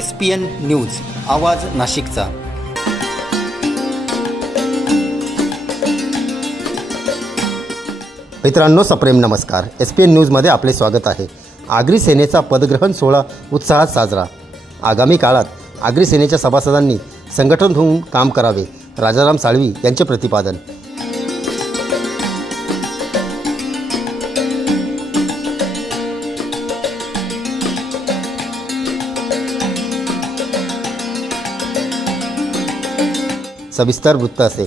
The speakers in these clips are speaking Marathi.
SPN न्यूज आवाज नाशिकचा। मित्रांनो सप्रेम नमस्कार। SPN न्यूजमध्ये आपले स्वागत आहे। आगरी सेनेचा पदग्रहण सोहळा उत्साहात साजरा। आगामी काळात आगरी सेनेच्या सभासदांनी संघटन होऊन काम करावे, राजाराम साळवी यांचे प्रतिपादन। सविस्तर वृत्त असे।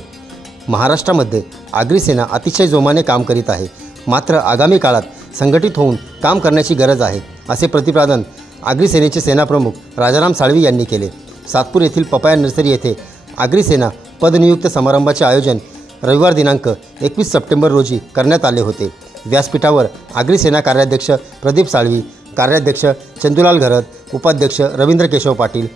महाराष्ट्रामध्ये आगरी सेना अतिशय जोमाने काम करीत आहे, मात्र आगामी काळात संघटित होऊन काम करण्याची गरज आहे, असे प्रतिपादन आगरी सेनेचे सेनाप्रमुख राजाराम साळवी यांनी केले। सातपूर येथील पपाया नर्सरी येथे आगरी सेना पदनियुक्त समारंभाचे आयोजन रविवार दिनांक 21 सप्टेंबर रोजी करण्यात आले होते। व्यासपीठावर आगरी सेना कार्याध्यक्ष प्रदीप साळवी, कार्याध्यक्ष चंदूलाल घरत, उपाध्यक्ष रवींद्र केशव पाटील,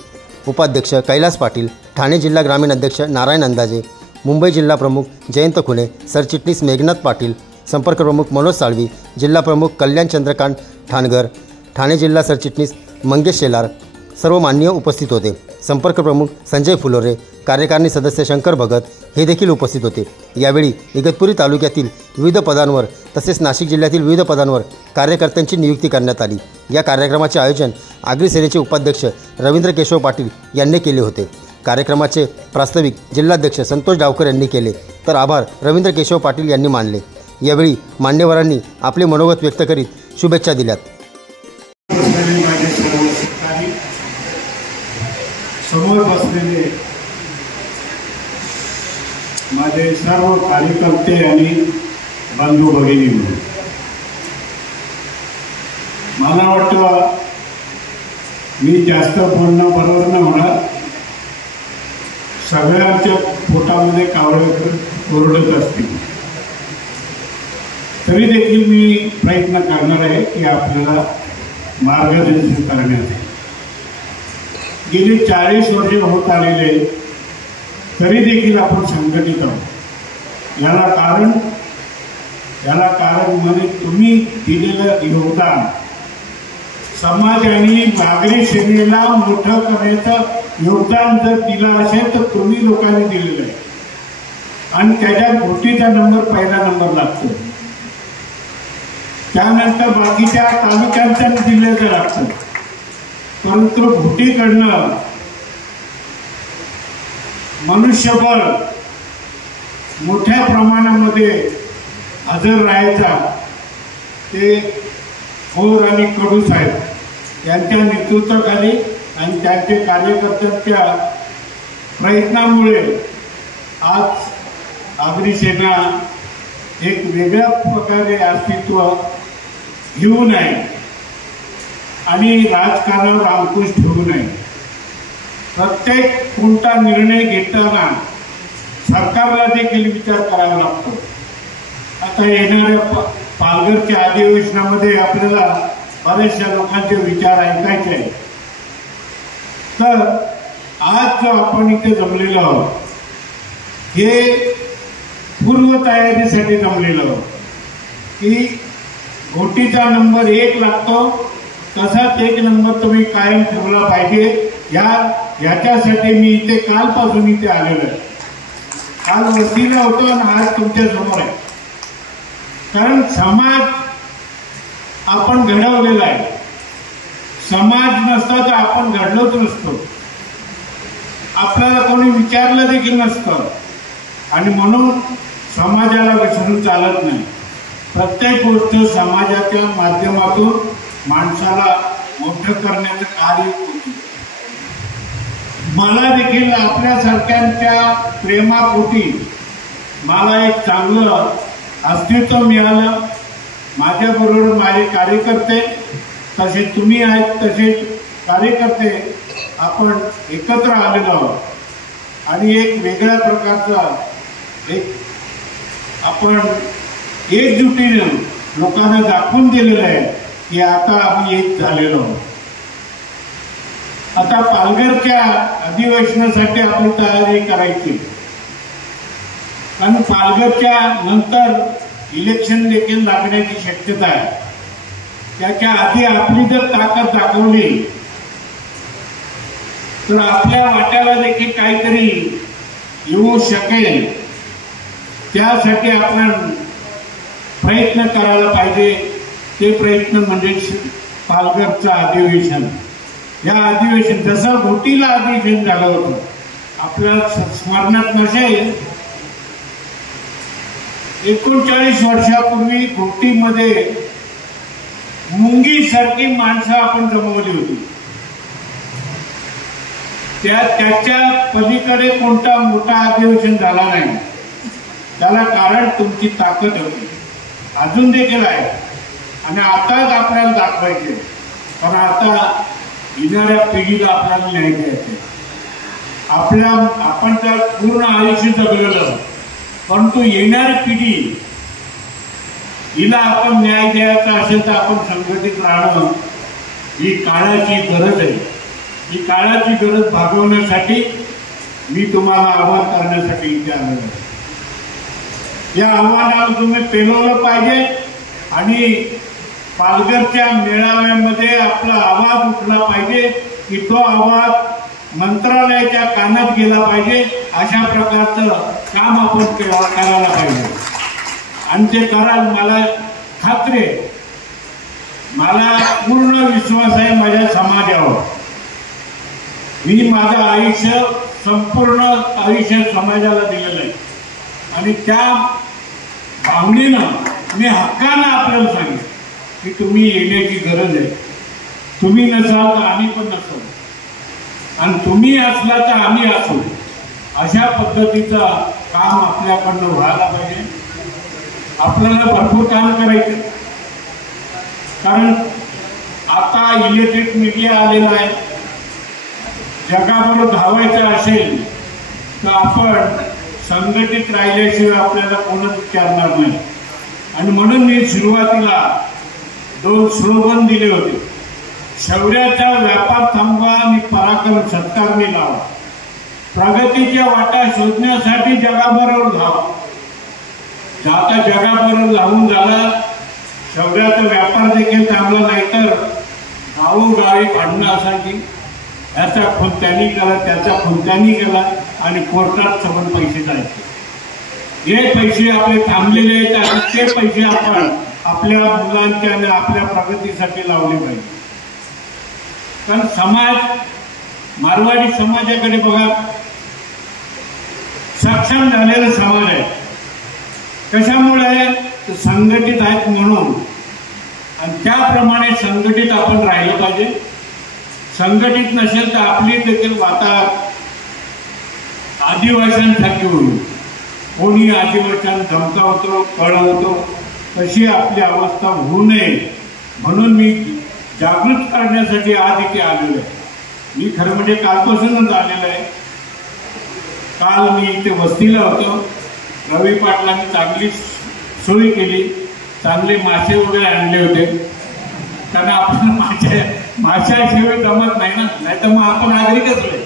उपाध्यक्ष कैलास पाटील, ठाणे जिल्हा ग्रामीण अध्यक्ष नारायण अंदाजे, मुंबई जिल्हा प्रमुख जयंत खुणे, सरचिटणीस मेघनाथ पाटील, संपर्क प्रमुख मनोज साळवी, जिल्हा प्रमुख कल्याण चंद्रकांत ठाणगर, ठाणे जिल्हा सरचिटणीस मंगेश शेलार सर्व मान्य उपस्थित होते। संपर्क प्रमुख संजय फुलोरे, कार्यकारिणी सदस्य शंकर भगत हे देखील उपस्थित होते। यावेळी इगतपुरी तालुक्यातील विविध पदांवर तसेच नाशिक जिल्ह्यातील विविध पदांवर कार्यकर्त्यांची नियुक्ती करण्यात आली। या कार्यक्रमाचे आयोजन आगरी सेनेचे उपाध्यक्ष रवींद्र केशव पाटील यांनी केले होते। कार्यक्रमाचे प्रास्ताविक जिल्हाध्यक्ष संतोष डावकर यांनी केले, तर आभार रवींद्र केशव पाटील यांनी मानले। यावेळी मान्यवरांनी आपले मनोगत व्यक्त करीत शुभेच्छा दिल्यात। समोर बसलेले माझे सर्व कार्यकर्ते आणि बंधू भगिनी, मला वाटतं मी जास्त बोलणं बरोबर नाही होणार। सगळ्यांच्या पोटामध्ये कावळे ओरडत असतील, तरी देखील मी प्रयत्न करणार आहे की आपल्याला मार्गदर्शन करण्याचे। गेली 40 वर्षे होत आलेले तरी देखील आपण संघटित आहोत। याला कारण म्हणजे तुम्ही दिलेलं योगदान समाजाने आगरी सेनेला मोठं करण्याचं योगदान जर दिलं असेल तर तुम्ही लोकांनी दिलेलं आहे, आणि त्याच्यात घोटीचा नंबर पहिला नंबर लागतो, त्यानंतर बाकीच्या तालुक्यांच्या जिल्ह्याचं लागतं। परंतु घोटीकडनं मनुष्यबळ मोठ्या प्रमाणामध्ये हजर राहायचा ते थोर आणि कडू साहेब यांच्या नेतृत्वाखाली आणि त्यांच्या कार्यकर्त्यांच्या प्रयत्नामुळे आज आगरी सेना एक वेगळ्या प्रकारे अस्तित्व घेऊन आहे आणि राजकारणावर अंकुश ठेवू नये। प्रत्येक कोणता निर्णय घेताना सरकारला देखील विचार करावा लागतो। आता येणाऱ्या पालघरच्या अधिवेशनामध्ये आपल्याला बऱ्याचशा लोकांचे विचार ऐकायचे आहेत। तर आज जो आपण इथे जमलेलो आहोत हे पूर्वतयारीसाठी जमलेलो आहोत की घोटीचा नंबर 1 लागतो, तसाच 1 नंबर तुम्ही कायम ठेवला पाहिजे। याच्यासाठी मी इथे कालपासून इथे आलेलो आहे। काल वस्तीला होतो आणि आज तुमच्या समोर आहे, कारण समाज आपण घडवलेला आहे। समाज नसता तर आपण घडलोच नसतो, आपल्याला कोणी विचारलं देखील नसतं, आणि म्हणून समाजाला विसरून चालत नाही। प्रत्येक गोष्ट समाजाच्या माध्यमातून माणसाला मोठं करण्याचं कार्य होतं। मला देखील आपल्यासारख्यांच्या प्रेमापोटी मला एक चांगलं अस्तित्व मिळालं। माझ्याबरोबर माझे कार्यकर्ते, तसे तुम्ही आहेत, तसे कार्यकर्ते आपण एकत्र आलेलो आहोत आणि एक वेगळ्या प्रकारचा आपण एकजुटीने लोकांना दाखवून दिलेलं आहे की आता आम्ही एक झालेलो आहोत। आता पालघरच्या अधिवेशनासाठी आपली तयारी करायची, आणि पालघरच्या नंतर इलेक्शन देखील लागण्याची शक्यता आहे। त्याच्या आधी आपली जर ताकद दाखवली तर आपल्या वाट्याला देखील काहीतरी येऊ शकेल, त्यासाठी आपण प्रयत्न करायला पाहिजे. ते प्रयत्न म्हणजे पालघरचं अधिवेशन. या अधिवेशन जसं घोटीला अधिवेशन झालं होतं, आपल्या स्मरणात नसेल, 39 वर्षापूर्वी घोटीमध्ये मुंगीसारखी माणसं आपण जमवली होती. त्याच्या पलीकडे कोणता मोठा अधिवेशन झाला नाही. त्याला कारण तुमची ताकद होती, अजून देखील आहे. आणि आताच आपल्याला दाखवायचे, कारण आता येणाऱ्या पिढीला आपल्याला न्याय द्यायचा. आपण तर पूर्ण आयुष्य जगलेलं, परंतु येणारी पिढी हिला आपण न्याय द्यायचा असेल तर आपण संघटित राहणं ही काळाची गरज आहे. ही काळाची गरज भागवण्यासाठी मी तुम्हाला आवाहन करण्यासाठी इथे आलेलो आहे. या आव्हानाला तुम्ही पेलवलं पाहिजे आणि पालघरच्या मेळाव्यामध्ये आपला आवाज उठला पाहिजे की तो आवाज मंत्रालयाच्या कानात गेला पाहिजे. अशा प्रकारचं काम आपण करायला पाहिजे आणि ते कराल. मला खात्री आहे, मला पूर्ण विश्वास आहे माझ्या समाजावर. मी माझं आयुष्य, संपूर्ण आयुष्य समाजाला दिलेलं आहे आणि त्या भावनेनं मी हक्कानं आपल्याला सांगेन की तुम्ही येण्याची गरज आहे. तुम्ही नसाल तर आम्ही पण नसू आणि तुम्ही असला तर आम्ही असू. अशा पद्धतीचं काम आपल्याकडनं व्हायला पाहिजे. आपल्याला भरपूर काम करायचं, कारण आता इलेक्ट्रिक मीडिया आलेला आहे. जगाबरोबर धावायचं असेल तर आपण संघटित राहिल्याशिवाय आपल्याला कोणच विचारणार नाही. आणि म्हणून मी सुरुवातीला 2 स्लोगन दिले होते. शौर्याचा व्यापार थांबवा आणि पराक्रम सत्कारणी लावा. प्रगतीच्या वाटा शोधण्यासाठी जगाबरोबर धावा. आता जगाबरोबर धावून झाला, शौर्याचा व्यापार देखील थांबला नाही तर गावोगावी भांडणं असायची. याचा खून त्यांनी केला, त्याचा खून त्यांनी केला आणि कोर्टात सबंध पैसे जायचे. हे पैसे आपले थांबलेले आहेत आणि ते पैसे आपण आपल्या मुलांच्या आणि आपल्या प्रगतीसाठी लावले पाहिजे. कारण समाज, मारवाडी समाजाकडे बघा, सक्षम झालेला समाज आहे. कशामुळे आहे? तर संघटित आहेत म्हणून. आणि त्याप्रमाणे संघटित आपण राहिलं पाहिजे. संघटित नसेल तर आपली देखील वातावरण आदिवासींसारखी होईल. कोणी आदिवासींना धमकावतो, कळवतो, तशी आपली अवस्था होऊ नये म्हणून मी जागृत करण्यासाठी आज इथे आलेलो आहे. मी खरं म्हणजे कालपासूनच आलेलो आहे. काल मी इथे वस्तीला होतो. रवी पाटलांनी चांगली सोय केली, चांगले मासे वगैरे आणले होते. कारण आपण माशाशिवाय जमत नाही ना, नाही तर मग आपण आगरीकच नाही.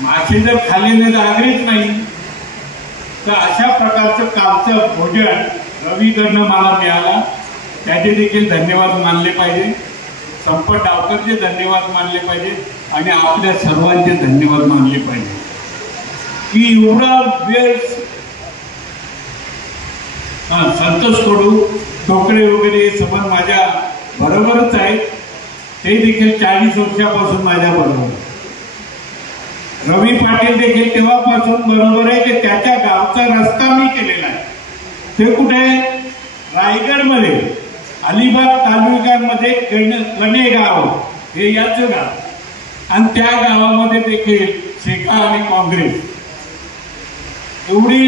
मासे जर खाल्ले नाही तर आगरीच नाही. तर अशा प्रकारचं कालचं भोजन रवीकडनं मला मिळाला, त्याचे देखील धन्यवाद मानले पाहिजे. संपत डावकरचे धन्यवाद मानले पाहिजे आणि आपल्या सर्वांचे धन्यवाद मानले पाहिजे की एवढा वेळ संतोष कडू, टोकरे वगैरे संबंध माझ्या बरोबरच आहेत. ते देखील 40 वर्षापासून माझ्या बरोबर. रवी पाटील देखील तेव्हापासून बरोबर आहे की त्याच्या गावचा रस्ता मी केलेला आहे. ते कुठे आहे? रायगडमध्ये, अलिबाग तालुक्यामध्ये कणे गाव हे याचं गाव आणि त्या गावामध्ये देखील शेका आणि काँग्रेस एवढी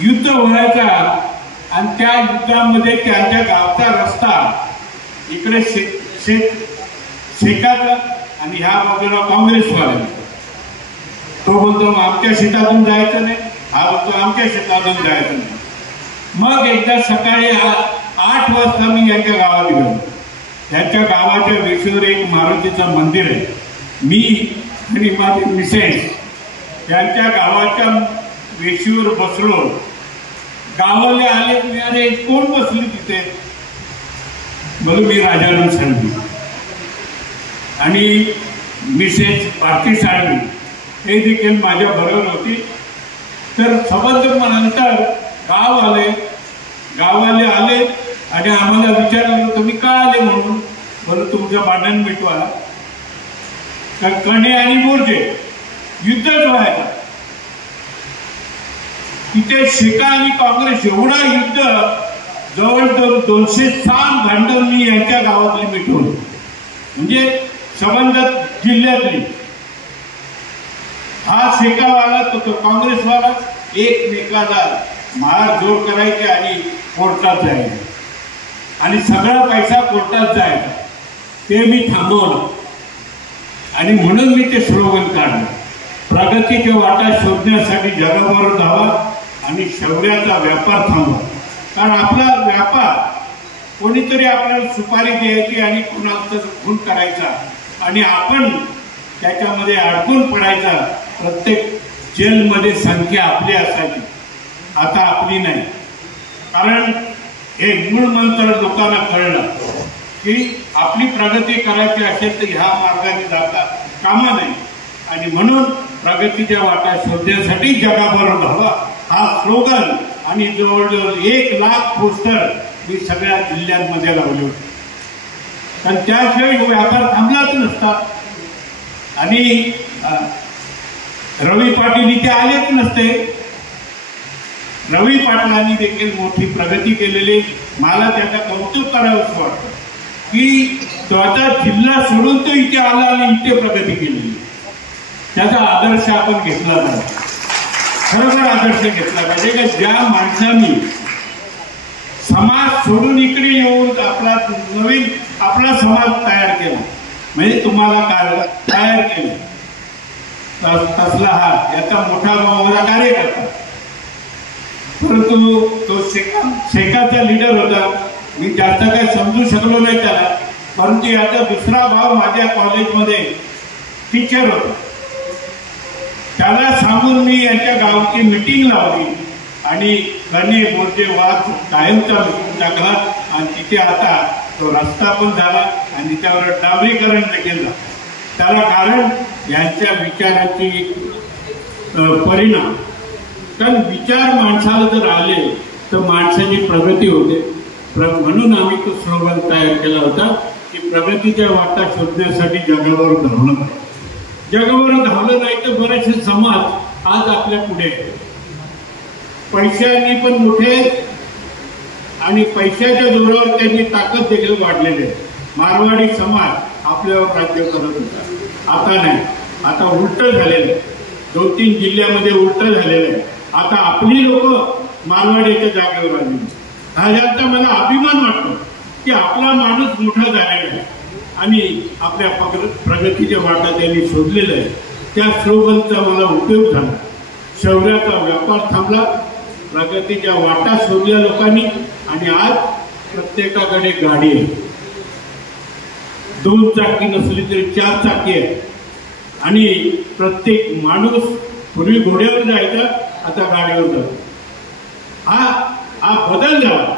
युद्ध व्हायचा आणि त्या युद्धामध्ये त्यांच्या गावचा रस्ता इकडे शेकाचा आणि ह्या बाजूला काँग्रेसवाला. तो बोलतो आमच्या शेतातून जायचं नाही, हा बोलतो आमच्या शेतातून जायचं नाही. मग एकदा सकाळी 8 वाजता मी यांच्या गावात गेलो. त्यांच्या गावाच्या वेशीवर एक मारुतीचं मंदिर आहे. मी आणि माझी मिसेस त्यांच्या गावाच्या वेशीवर बसलो. गावाला आले की अरे कोण बसली तिथे? बोलू मी राजाराम सांगली. आणि मिसेस भारती साळवी हे देखील माझ्या बरोबर होती. तर नंतर गाववाले आले आणि आम्हाला विचारलं तुम्ही का आले म्हणून. बरं तुमचं भांडण मिटवा. कणे आणि मोर्चे युद्धच व्हायचं तिथे. शेका आणि काँग्रेस एवढा युद्ध जवळजवळ 207 भांडण मी यांच्या गावातली मिटवली. म्हणजे संबंधित जिल्ह्यातली. हा शेकावाला तो काँग्रेसवाला एकमेकाला मारझोड करायचे आणि कोर्टात जायचे आणि सगळा पैसा कोर्टात जायचा. ते मी थांबवलं आणि म्हणून मी ते स्लोगन काढलं, प्रगतीच्या वाटा शोधण्यासाठी जगाबरोबर धावा आणि शौर्याचा व्यापार थांबवा. कारण आपला व्यापार कोणीतरी आपल्याला सुपारी द्यायची आणि कोणाला खून करायचा आणि आपण त्याच्यामध्ये अडकून पडायचा. प्रत्येक जेलमध्ये संख्या आपली असायची, आता आपली नाही. कारण हे मूळ मंत्र लोकांना कळलं की आपली प्रगती करायची असेल तर ह्या मार्गाने जाता कामा नाही. आणि म्हणून प्रगतीच्या वाटा शोधण्यासाठी जगाबरोबर धावा हा स्लोगन आणि जवळजवळ 1 लाख पोस्टर मी सगळ्या जिल्ह्यांमध्ये लावले होते. कारण त्याशिवाय व्यापार थांबलाच नसता. आणि रवी पाटील इथे आलेच नसते. रवी पाटलांनी देखील मोठी प्रगती केलेली. मला त्याचं कौतुक करावंच वाटतं की तो आता जिल्हा सोडून तो इथे आला आणि इथे प्रगती केलेली. त्याचा आदर्श आपण घेतला पाहिजे. खरोखर आदर्श घेतला पाहिजे की ज्या माणसांनी समाज सोडून इकडे येऊन आपला समाज तयार केला. म्हणजे तुम्हाला तयार केलं तसला हा याचा मोठा मोठा कार्यकर्ता. परंतु तो शेकाचा लीडर होता. मी जास्त काही समजू शकलो नाही त्याला. परंतु याचा दुसरा भाव माझ्या कॉलेजमध्ये टीचर होता. त्याला सांगून मी यांच्या गावची मीटिंग लावली आणि कणे मोर्चे वाद कायमचा मिटून टाकला. आणि तिथे आता तो रस्ता पण झाला आणि त्यावर डांबरीकरण देखील झालं. त्याला कारण यांच्या विचाराची परिणाम. कारण विचार माणसाला जर आले तर माणसाची प्रगती होते. म्हणून आम्ही तो स्लोगन तयार केला होता की प्रगतीच्या वाटा शोधण्यासाठी जगावर धावलं पाहिजे. जगावर धावलं नाही तर बरेचसे समाज आज आपल्या पुढे पैशांनी पण मोठे आणि पैशाच्या जोरावर त्यांनी ताकद देखील वाढलेली आहे. मारवाडी समाज आपल्यावर राज्य करत होता, आता नाही. आता उलट झालेलं आहे. 2-3 जिल्ह्यामध्ये उलट झालेलं आहे. आता आपली लोक मारवाडीच्या जागेवर आली. ह्याचा मला अभिमान वाटतो की आपला माणूस मोठा झालेला आहे आणि आपल्या प्रगतीच्या वाटा त्यांनी शोधलेला आहे. त्या स्लोगनचा मला उपयोग झाला. शौर्याचा व्यापार थांबला. प्रगतीच्या वाटा शोधल्या लोकांनी आणि आज प्रत्येकाकडे गाडी आहे. 2 चाकी नसली तरी 4 चाकी आहे. आणि प्रत्येक माणूस पूर्वी घोड्यावर जायचा, आता गाडीवर जातो. हा बदल झाला.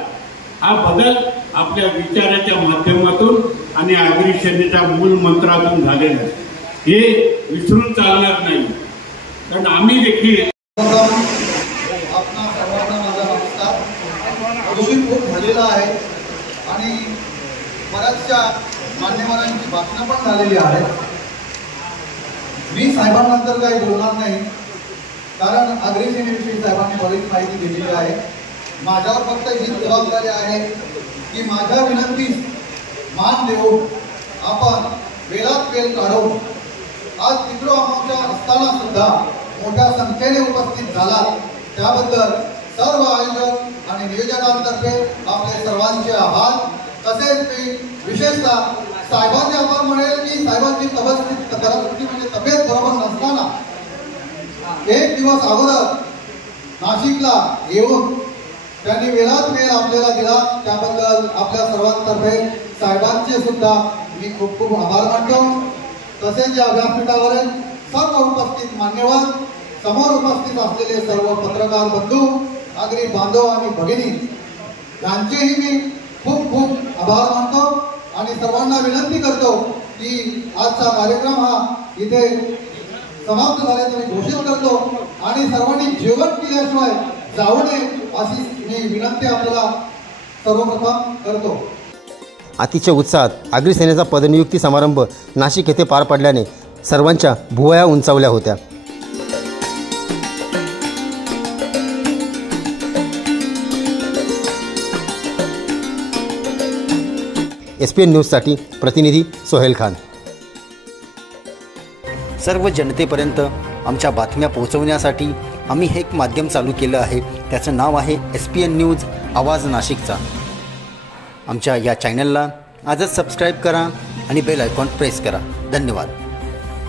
हा बदल आपल्या विचाराच्या माध्यमातून आणि आगरी सेनेच्या मूल मंत्रातून झालेला आहे. हे विसरून चालणार नाही. कारण आम्ही देखील खूप झालेला आहे आणि बऱ्याचशा मान्यवरांची भाषणं पण झालेली आहेत. मी साहेबांनंतर काही बोलणार नाही कारण आगरी सेनेविषयी साहेबांनी बरीच माहिती दिलेली आहे. माझ्यावर फक्त ही जबाबदारी आहे की माझ्या विनंतीस मान देऊन आपण वेळात वेळ काढून आज तिकडो आमच्या असताना सुद्धा मोठ्या संख्येने उपस्थित झाला त्याबद्दल सर्व आयोजक आणि नियोजकांतर्फे आपले सर्वांचे आभार. तसेच मी विशेषतः साहेबांचे आभार म्हणेल की साहेबांची परिस्थिती म्हणजे तब्येत बरोबर नसताना 1 दिवस अगोदर नाशिकला येऊन त्यांनी वेळात वेळ आपल्याला दिला. त्याबद्दल आपल्या सर्वांतर्फे साहेबांचे सुद्धा मी खूप खूप आभार मानतो. तसेच या व्यासपीठावरील सर्व उपस्थित मान्यवर, समोर उपस्थित असलेले सर्व पत्रकार बंधू, आगरी बांधव आणि भगिनी यांचेही मी खूप खूप आभार मानतो आणि सर्वांना विनंती करतो की आजचा कार्यक्रम हा इथे समाप्त झाल्याचं मी घोषित करतो आणि सर्वांनी जेवण केल्याशिवाय जाऊ नये अशी मी विनंती आपल्याला सर्वप्रथम करतो. अतिशय उत्साहात आगरी सेनेचा पदनियुक्ती समारंभ नाशिक येथे पार पडल्याने सर्वांच्या भुवया उंचावल्या होत्या. SPN न्यूजसाठी प्रतिनिधी सोहेल खान. सर्व जनतेपर्यंत आमच्या बातम्या पोहोचवण्यासाठी आम्ही हे एक माध्यम चालू केलं आहे. त्याचं नाव आहे SPN न्यूज आवाज नाशिकचा. आमच्या या चॅनलला आजच सबस्क्राईब करा आणि बेल आयकॉन प्रेस करा. धन्यवाद.